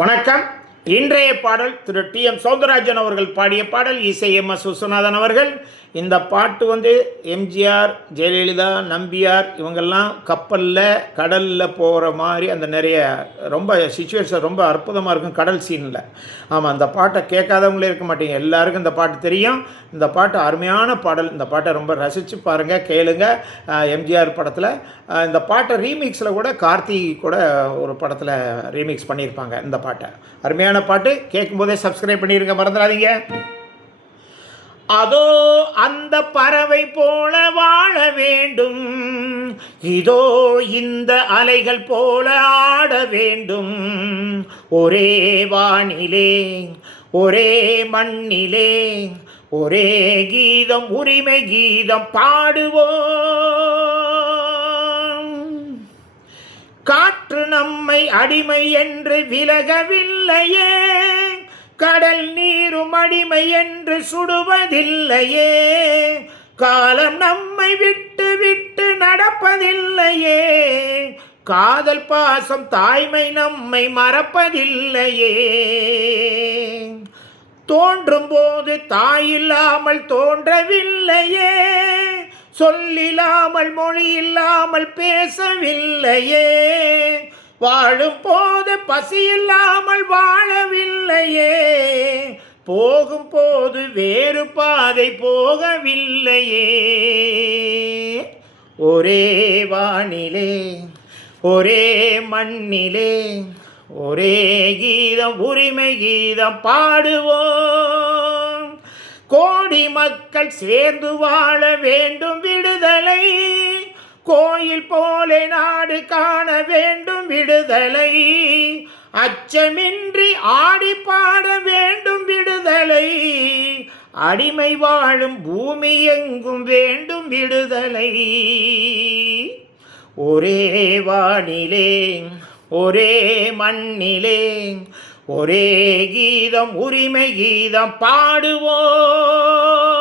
வணக்கம். இன்றைய பாடல் திரு டி.எம். சௌந்தரராஜன் அவர்கள் பாடிய பாடல், இசை எம்.எஸ். விஸ்வநாதன் அவர்கள். இந்த பாட்டு எம்ஜிஆர், ஜெயலலிதா, நம்பியார் இவங்கெல்லாம் கப்பலில் கடலில் போகிற மாதிரி அந்த நிறைய ரொம்ப சுச்சுவேஷன் ரொம்ப அற்புதமாக இருக்கும் கடல் சீனில். ஆமாம், இந்த பாட்டை கேட்காதவங்களே இருக்க மாட்டீங்க, எல்லாருக்கும் இந்த பாட்டு தெரியும். இந்த பாட்டு அருமையான பாடல். இந்த பாட்டை ரொம்ப ரசித்து பாருங்கள், கேளுங்க. எம்ஜிஆர் படத்தில் இந்த பாட்டை ரீமிக்ஸில் கூட கார்த்தி கூட ஒரு படத்தில் ரீமிக்ஸ் பண்ணியிருப்பாங்க. இந்த பாட்டை அருமையான பாட்டு. கேட்கும்போதே சப்ஸ்கிரைப் பண்ணிடுங்க, மறந்துடாதீங்க. அதோ அந்த பறவை போல வாழ வேண்டும், இதோ இந்த அலைகள் போல ஆட வேண்டும். ஒரே வானிலே ஒரே மண்ணிலே ஒரே கீதம், உரிமை கீதம் பாடுவோம். காற்று நம்மை அடிமை என்று விலகவில்லையே, கடல் நீரும் அடிமை என்று சுடுவதில்லையே, காலம் நம்மை விட்டு விட்டு நடப்பதில்லையே, காதல் பாசம் தாய்மை நம்மை மறப்பதில்லையே. தோன்றும் போது தாயில்லாமல் தோன்றவில்லையே, சொல்லில்லாமல் மொழி இல்லாமல் பேசவில்லையே, வாழும் போது பசி இல்லாமல் வாழவில்லையே, போகும் போது வேறு பாதை போகவில்லையே. ஒரே வானிலே ஒரே மண்ணிலே ஒரே கீதம், உரிமை கீதம் பாடுவோம். கோடி மக்கள் சேர்ந்து வாழ வேண்டும் விடுதலை, கோயில் போல நாடு காண வேண்டும் விடுதலை, அச்சமின்றி ஆடி பாட வேண்டும் விடுதலை, அடிமை வாழும் பூமி எங்கும் வேண்டும் விடுதலை. ஒரே வானிலே ஒரே மண்ணிலே ஒரே கீதம், உரிமை கீதம் பாடுவோம்.